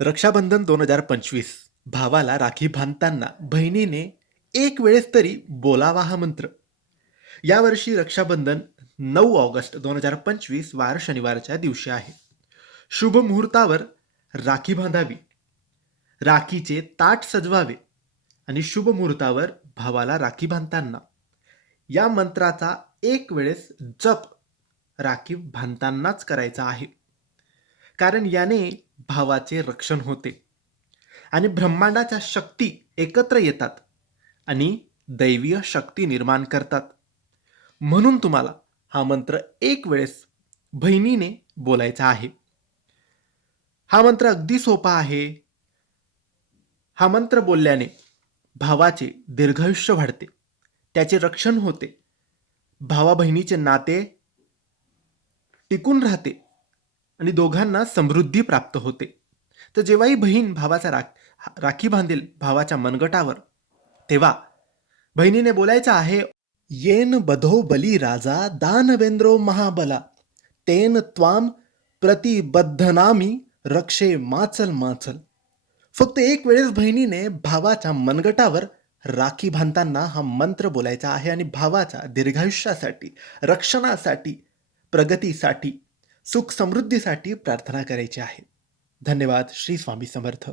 रक्षाबंधन 2025 भावाला राखी बांधताना बहिणीने एक वेळेस तरी बोलावा हा मंत्र. यावर्षी रक्षाबंधन 9 ऑगस्ट 2025 वार शनिवारच्या दिवशी आहे. शुभ मुहूर्तावर राखी बांधावी, राखीचे ताट सजवावे आणि शुभ मुहूर्तावर भावाला राखी बांधताना या मंत्राचा एक वेळेस जप राखी बांधतानाच करायचा आहे. कारण याने भावाचे रक्षण होते आणि ब्रह्मांडाच्या शक्ती एकत्र येतात आणि दैवीय शक्ती निर्माण करतात. म्हणून तुम्हाला हा मंत्र एक वेळेस बहिणीने बोलायचा आहे. हा मंत्र अगदी सोपा आहे. हा मंत्र बोलल्याने भावाचे दीर्घायुष्य वाढते, त्याचे रक्षण होते, भावा बहिणीचे नाते टिकून राहते आणि दोघांना समृद्धी प्राप्त होते. तर जेव्हाही बहीण भावाचा राखी बांधेल भावाच्या मनगटावर, तेव्हा बहिणीने बोलायचं आहे, येन बधो बली राजा दानवेंद्रो महाबला तेन त्वाम प्रतिबद्धनामी रक्षे माचल माचल. फक्त एक वेळेस बहिणीने भावाच्या मनगटावर राखी बांधताना हा मंत्र बोलायचा आहे आणि भावाच्या दीर्घायुष्यासाठी, रक्षणासाठी, प्रगतीसाठी, सुख समृद्धीसाठी प्रार्थना करायची आहे. धन्यवाद. श्री स्वामी समर्थ.